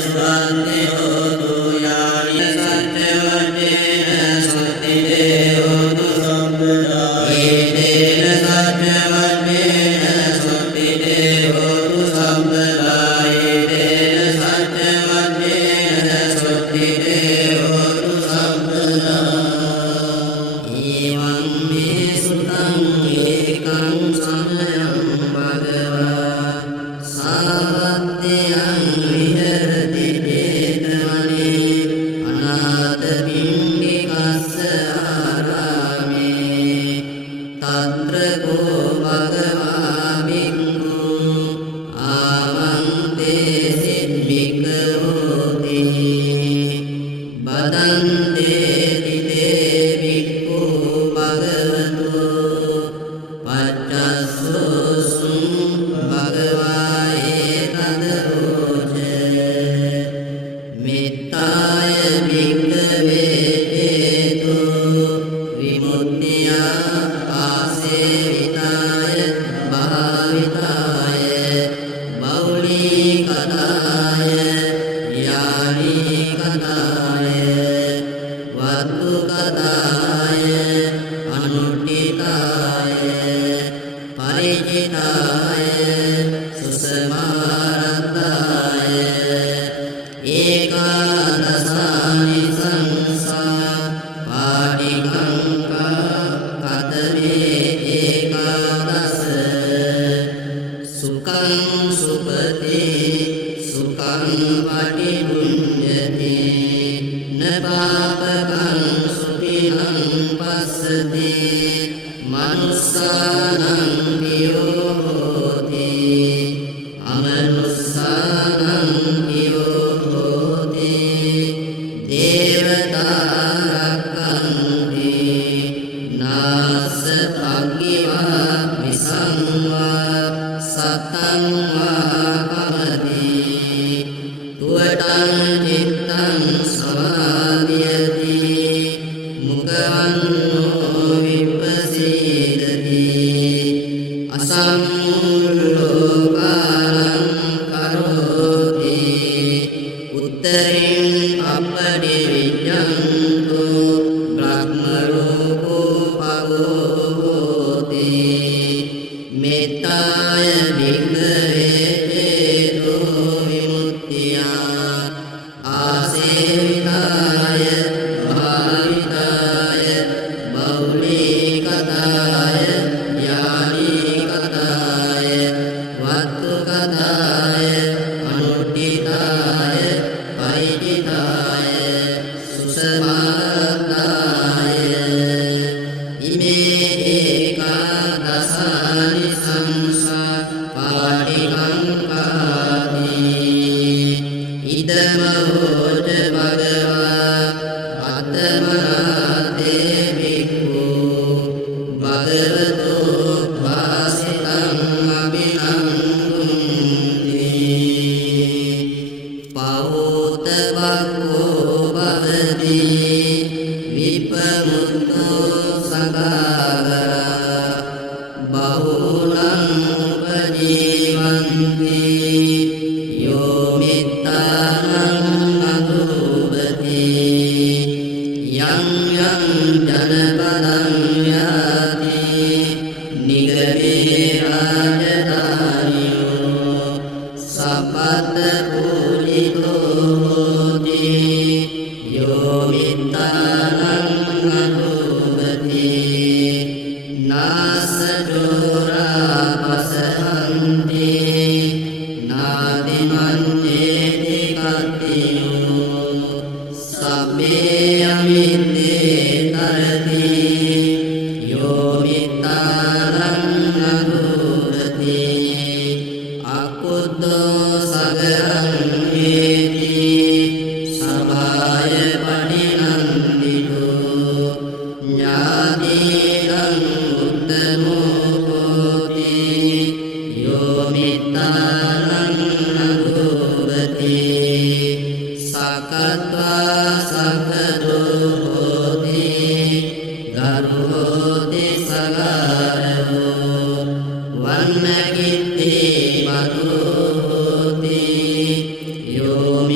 Swaha Yo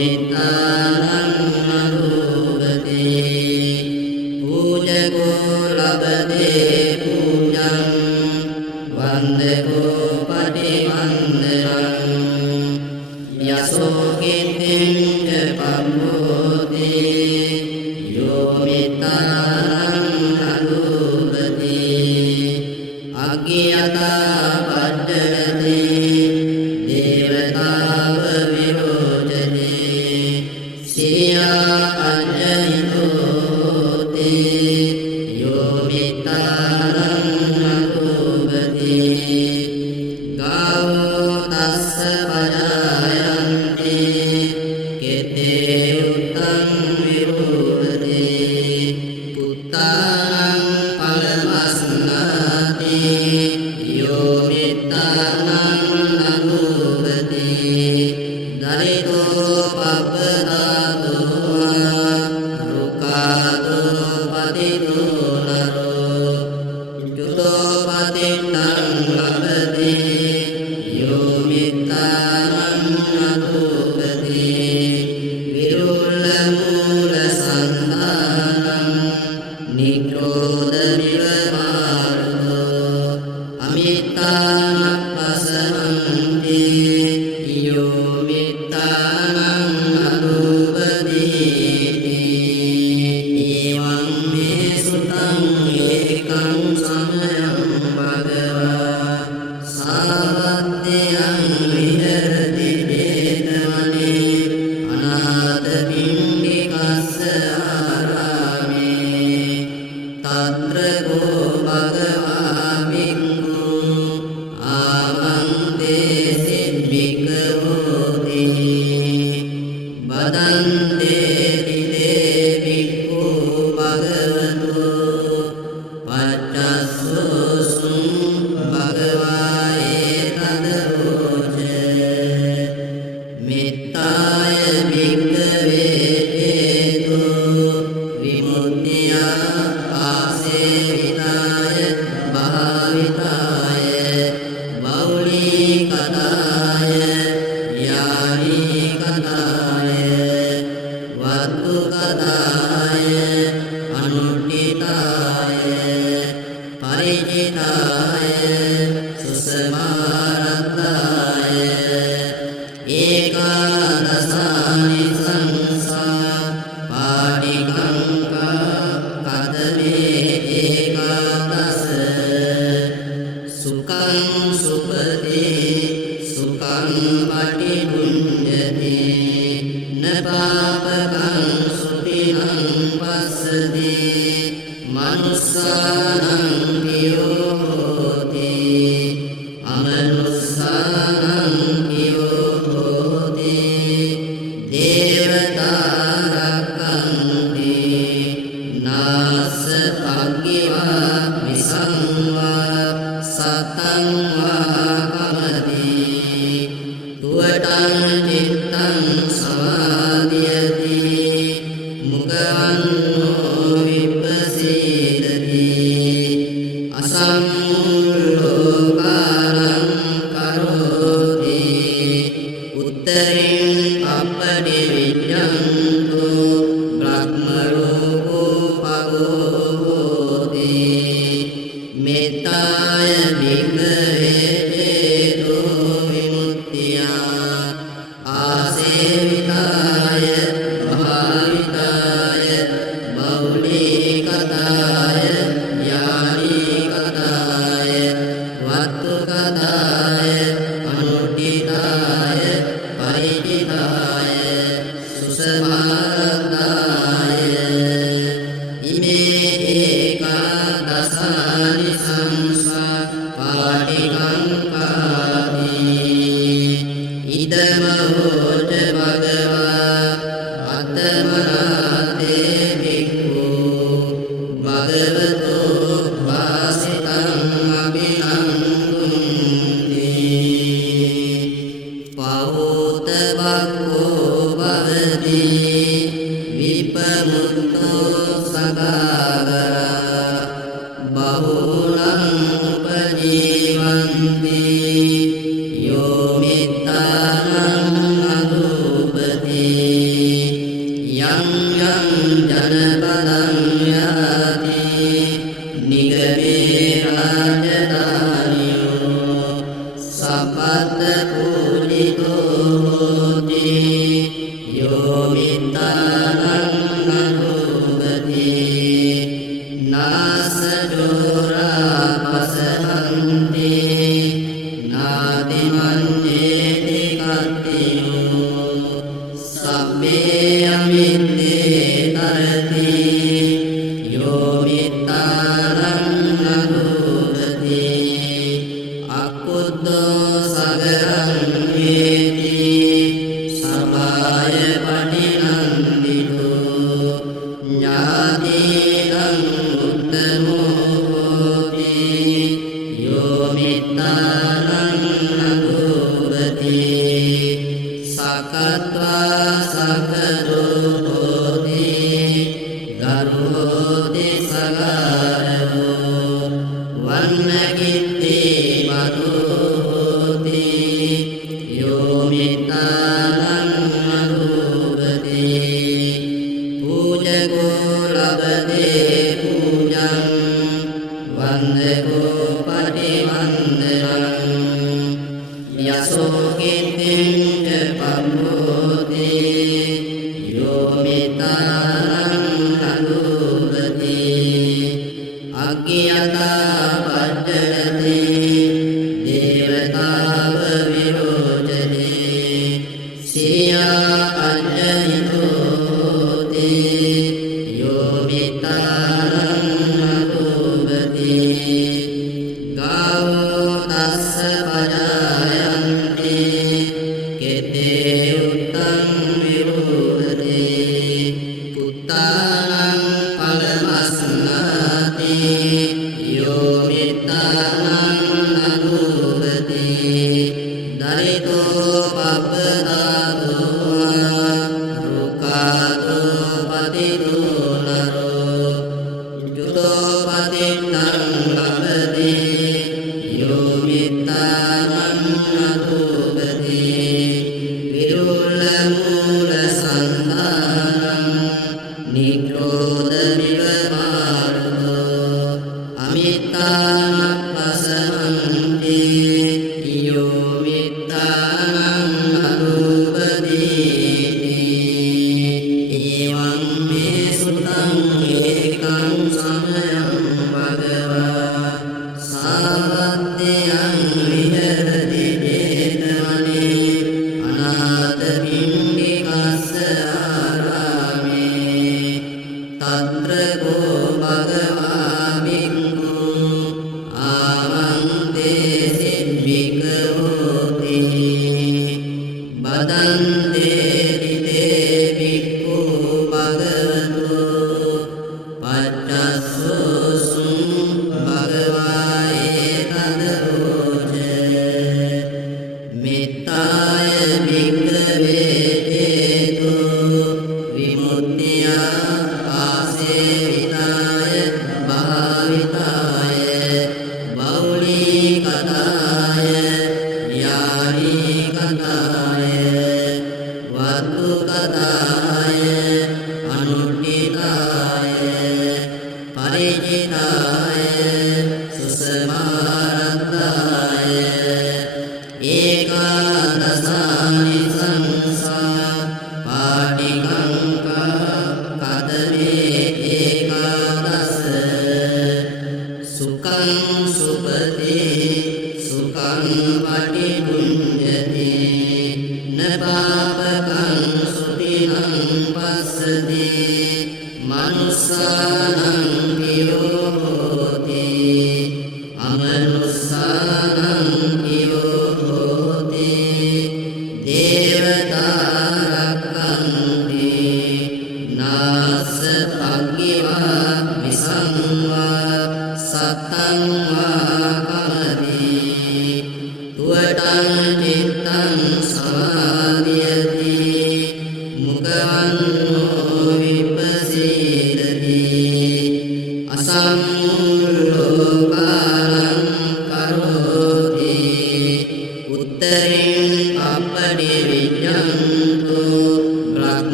Yo minta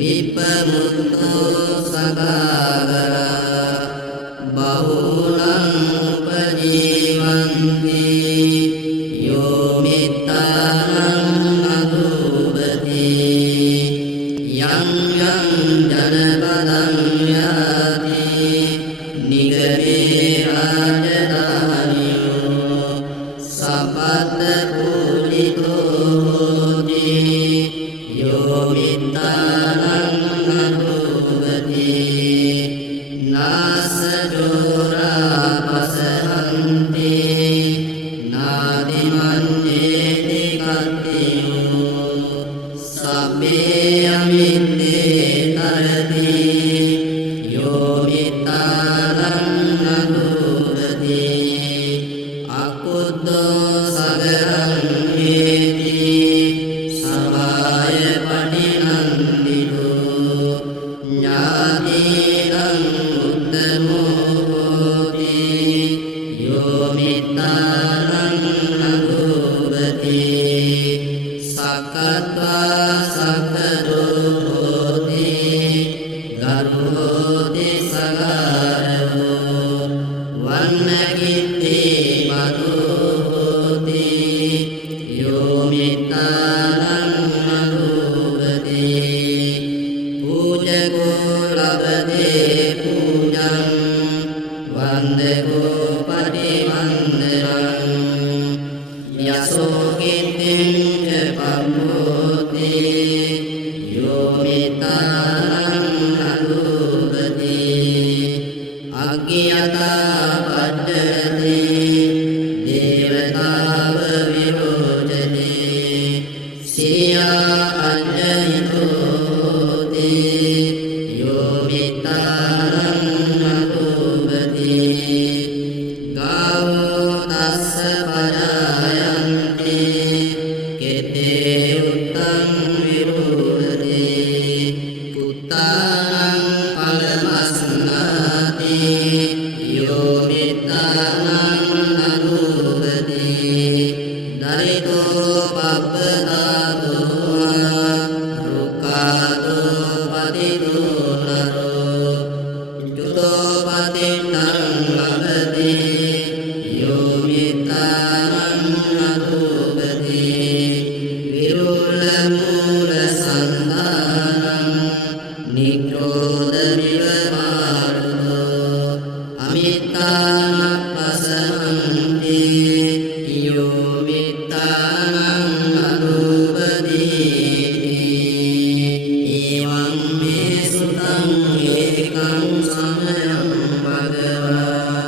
විපමුක්තෝ සගාගරා බහුලං උපජීවන්ති යෝ මිත්තානං අනුභති යං යං ජනපදං යාති නිගමේ රාජධානියෝ සපත්ත පූජිතෝ හෝති යෝ මිත්තානං අනුභති නාසජෝරා පසහන්ති නාදිමඤ්ඤේති කත්තියෝ සබ්බේ අමිත්තේ තරති යෝ මිත්තානං අනුභති අකුද්ධෝ සගරං හේති සමාය පටිනන්දිනෝ ඥාතිනං උත්තමෝ හෝති යෝ මිත්තානං අනුභති සක්කත්වා සක්කරෝ හෝති ගරුහෝති සගාරෝ වන්නකිත්තේ මදෝ හෝති යෝ මිත්තානං අනුභති පූජකෝ ලබතේ පූජං වන්දකෝ පටිවන්දනං යසෝ කිත්තිං ච පම්මෝති යෝ මිත්තානං අනුභති අග්ගියතා පච්චරති දේවතාව විරෝචති සියා අඤ්ඤහිතෝ හෝති යෝ මිත්තානං අනුභති ගාවෝ තස්ස පරායන්ති කෙතේ උත්තං විරෝධති පුත්තානං පලමස්නාති යෝ මිත්තානං අනුභති දරිතෝ පබ්බදාතෝ රුක්ඛාතෝ පතිතෝ නරෝ චුතෝ පතින්නං ලබති යෝ මිත්තානං අනුභති විරුල මූල සන්දානං නික්‍රෝධ විවමාරුතෝ අමිත්තානං පසහන්ති යෝ මිත්තානං අනුභති එවං මේ සුතං ඒකං සමයං භගවා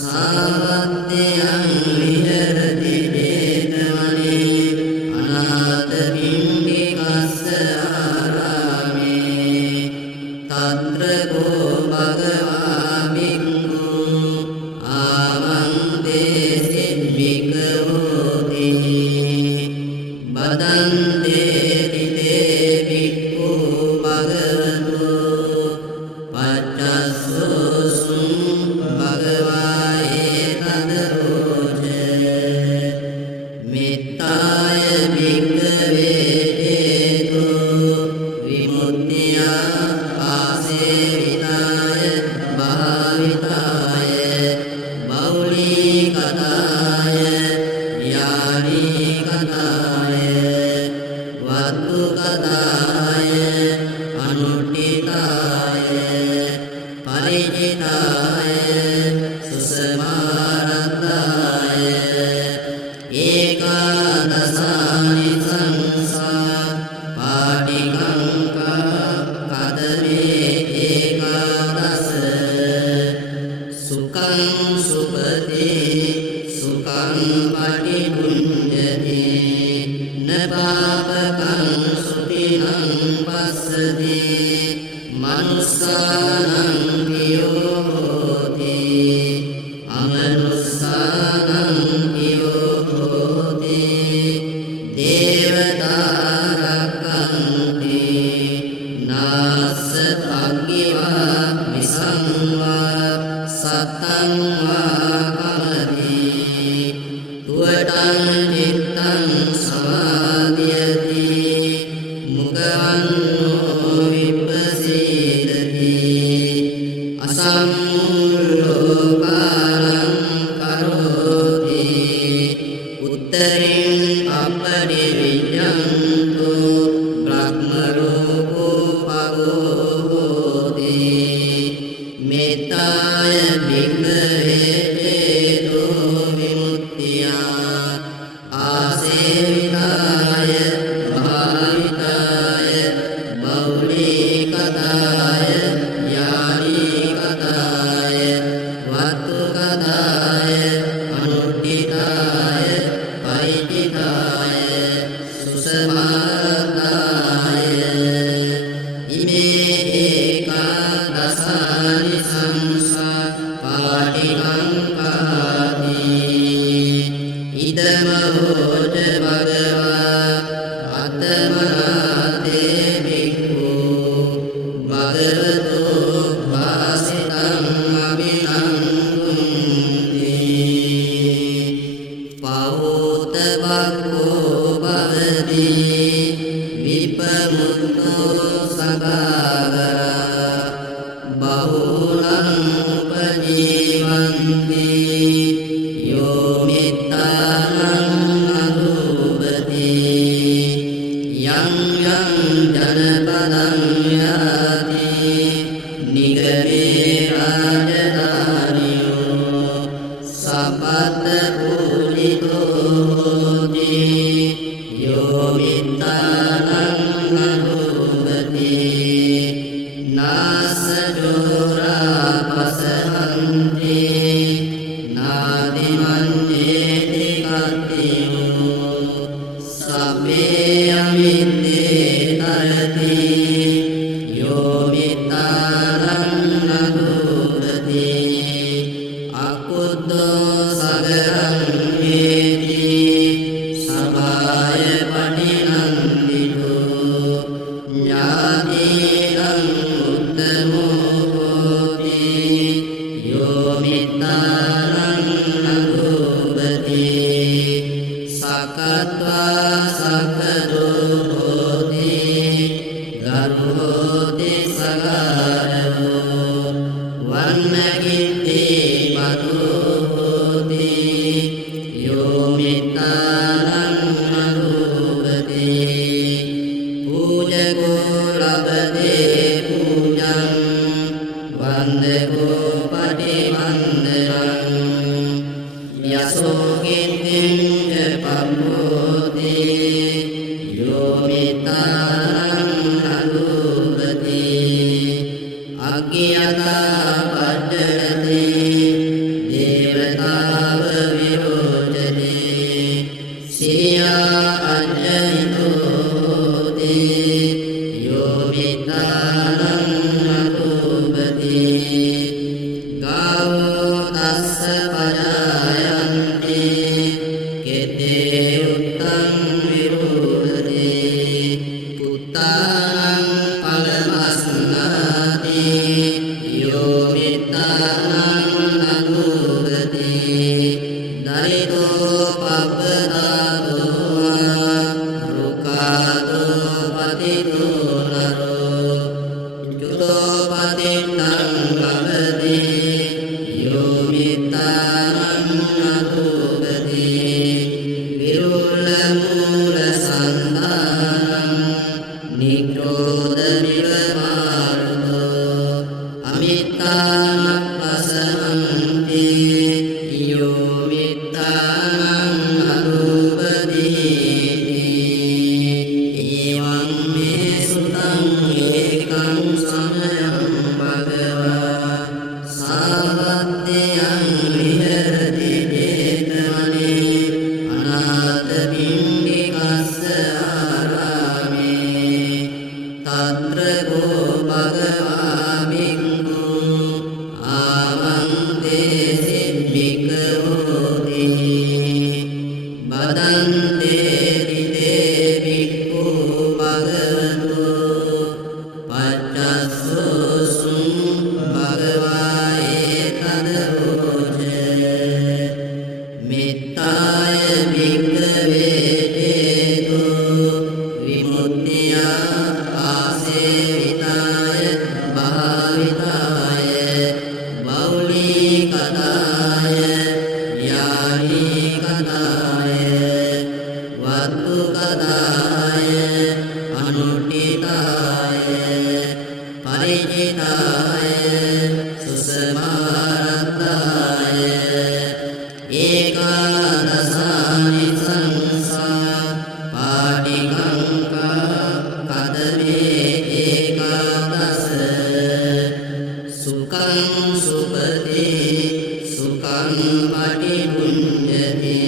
සාවත්තයං විහෙරති දේතවනේ අනාථ පිණ්ඩිකස්ස ආරාමේ තත්‍ර කෝ භගවා භික්ඛු ආමන්තේ භික්ඛවෝති බදන්තේ තිතේ භික්ඛු භගවතු පච්චස්සෝසුං භගවා ඒතදෝච මෙත්තාය භික්ඛවේ හේතෝ විමුක්තියා ආසේවිතාය භාවිතාය බෞලීකතාය යානීකතාය වත්තුකතාය අනුට්ඨිතාය පරිචිතාය සුසමාරද්ධාය ඒකාදසානි සංසා පාටිකංකා කදමේ ඒකාදස සුඛං සුපති සුඛං පටිපුඤ්ජති නපාපකං සුඛිනං පස්සති මනුස්සානං පියෝ හෝති අමනුස්සානං පියෝ හෝති දේවතා රක්ඛන්ති නාස්ස අග්ගිවා විසංවා සත්තං වා කමති තුවටං චිත්තං සමාධියති මුගවන්නෝ විපස්සීදති සම්මුල්ලෝකාරං කරෝති උත්තරින් අපරිවිඤ්ඤන්තු බ්‍රහ්ම රූපෝ පවෝති මෙතාය භික්ඛවේ චේතෝ විමුක්තියා ආසේවිතාය භාවිතාය බෞලීකතාය යානීකතාය වත්තුකතාය අනුට්ඨිතාය පෛඨිතාය සුසමාදාය ඉමේ ඒකාදසානි සංසා පාටිකංකාති ඉදම හෝච භගවා අතමනාතේ භික්ඛු භගවතෝ වාසිතං අභිනන්දුන්ති පවෝත භක්ඛෝ භවති විපමුක්ඛෝ සගාගරා බහුලං උපජීවන්ති යෝ මිත්තානං අනුභවති යං යං ජනපදං යාති නිගමේ රාජධානියෝ සපත්ත පූජිතෝ හෝති යෝ මිත්තානං අනුභවති නාසචෝරා පසහන්ති නාදිමඤ්ඤේති කත්තියෝ සබ්බේ අමිත්තේ තරති යෝ මිත්තානං අනුභවති අකුද්ධෝ සගරං හේති සබාය පටිනන්දිතෝ ඥාතිරං උත්තමෝ හෝති යෝ මිත්තානං අනුභවති සකත්වා සකදෝ හෝති ගරුහෝති සගාරෝ වන්නකිත්තේ මතෝ හෝති යෝ මිත්තානං අනුභවති පූජකෝ ලබතේ පූජං වන්දකෝ පටිවන්දනං යසෝ කිත්තිං පබ්බෝති යෝ මිත්තානං අනුභවති අග්ගියතා පජ්ජති දේවතාව විරෝචති සියා අජ්ජහිතෝ හෝති යෝ මිත්තානං අනුභවති ගාවෝ තස්ස පජායන්ති කෙතේ උත්තං විරෝධති පුත්තානං පලමස්නාති යෝ මිත්තානං අනුභවති දරිතෝ පබ්බදාතෝ රුකාදෝ පතිතෝ නරෝ චුතෝ පතිත්තං ලබති යෝ මිත්තානං අනුභවති විරුල්ල මූල සන්තානං නික්‍රෝධ නිවමාරුතෝ අමිත්තානං පසහන්ති යෝ මිත්තානං අනුභවති එවං මේ සුතං ඒකං සමයං භගවා සාවද්දයං විහෙරති චේතමනේ අනාථ පිණ්ඩිකස්ස ආරාමේ තත්‍ර කෝ භගවා භික්ඛු සුඛං සුපති සුඛං පටිපුඤ්ඤති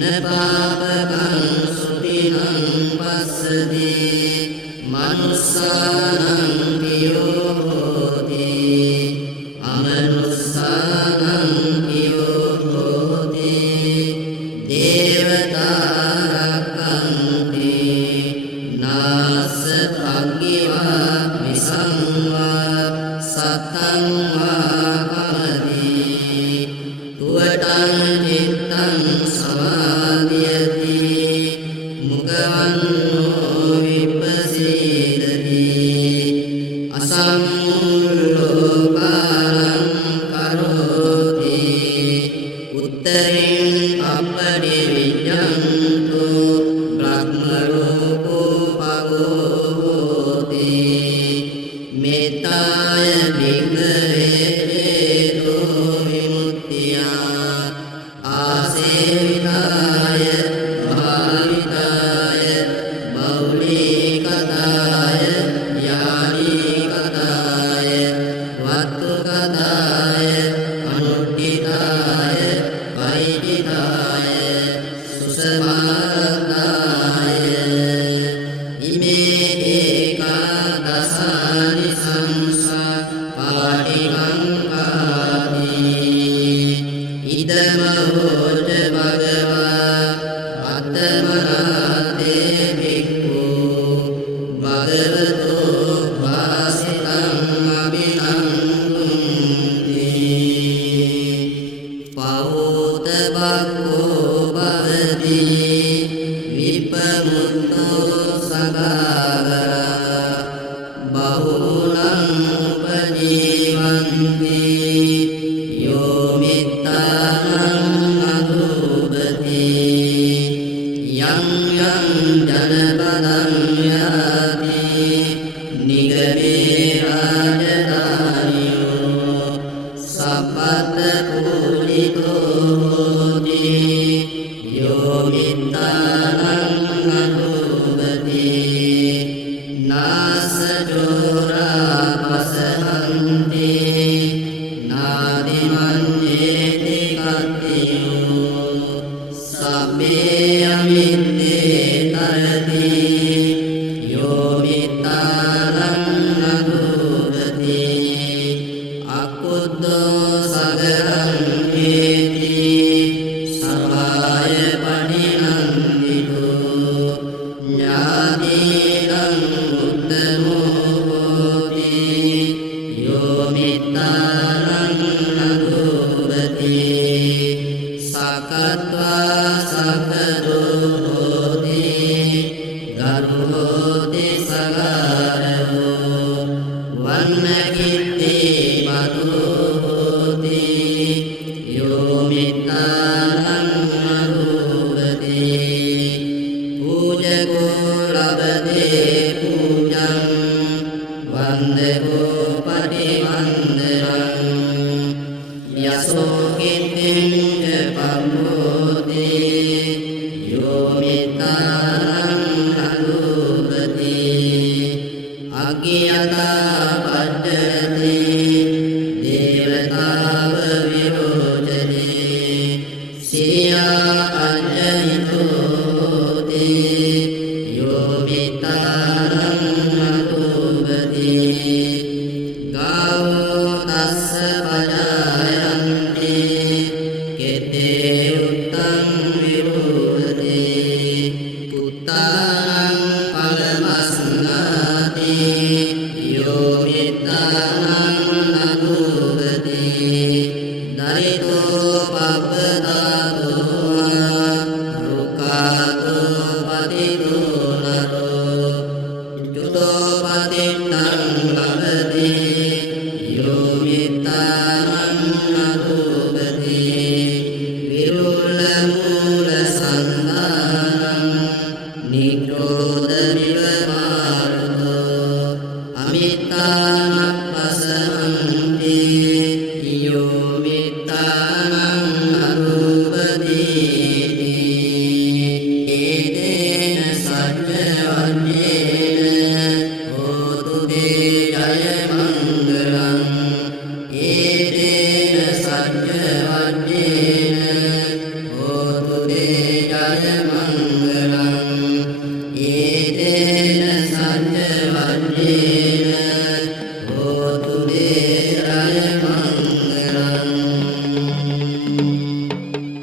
නපාපකං සුඛිනං පස්සති මනුස්සානං පියෝ හෝති අමනුස්සානං පියෝ හෝති දේවතා රක්ඛන්ති නාස අග්ගිවා විසංවා සතං වා කමති තුවටං චිත්තං සමාධියති මුගවන්නෝ විපස්සීදති අසම්මුල්ලෝ කාලං කරෝති උත්තරින් අපරි විඤ්ඤන්තු බ්‍රහ්ම රූපෝ භගෝති මෙතාය භික්ඛවේ හේතෝ විමුක්තියා ආසේවිතාය භාවිතාය බෞලීකතාය යානීකතාය වත්තුකතාය අනුට්ඨිතාය පෛඨිතාය සුසමාදාය ඉමේ ඒකාදසානි සංසා පාටිකංකාති ඉදමෝච භගවා අත්තමනාතේ භික්ඛු භගවතෝ වාසිතං අභිනන්දුන්ති පවෝත භක්ඛෝ භවති විපමුත්තෝ සගාගරා බහුලං උපජීවන්ති යෝ මිත්තානං අනුබති යං යං ජනපදං යාති නිගමේ රාජධානියෝ සප්පත පූජිතෝ හෝති යෝ මිත්තානං අනුබති නාස චෝරා පසහන්ති නාදිමඤ්ඤේති කත්තියෝ සබ්බේ අමිත්තේ තරති යෝ මිත්තානං අනුබති අකුද්දෝ සගරං හේති සභාය පනිනන්දිතෝ ඥානීනං උත්තමෝ හෝති යෝ මිත්තානං අනුබති සකත්වා සකදෝ හෝති ගරුහෝති සගාරෝ වන්නකිත්තේ මතෝ හෝති යෝ මිත්තානං අනුබති පූජකෝ ලබතේ පූජං වන්දකෝ පටිවන්දනං යසෝ කිත්තිං පබ්බෝති යෝ මිත්තානං අනුබති අග්ගියතා පච්චති දේවතාව විරෝචති සියා අජ්ජහිතෝ හෝති යෝ මිත්තානං අනුබති ගාවෝ තස්ස පජායන්ති කෙතේ උත්තං විරෝධති පුත්තානං පලමස්නාති යෝ මිත්තානං අනුබති දරිතෝ පබ්බදාතෝ රුකාතෝ පතිතෝ නරෝ යුතෝ පතිත්තං ලබති යෝ මිත්තා ඒතේන සච්ච වජ්ජේන හෝතු තේ ජය මංගලං ඒතේන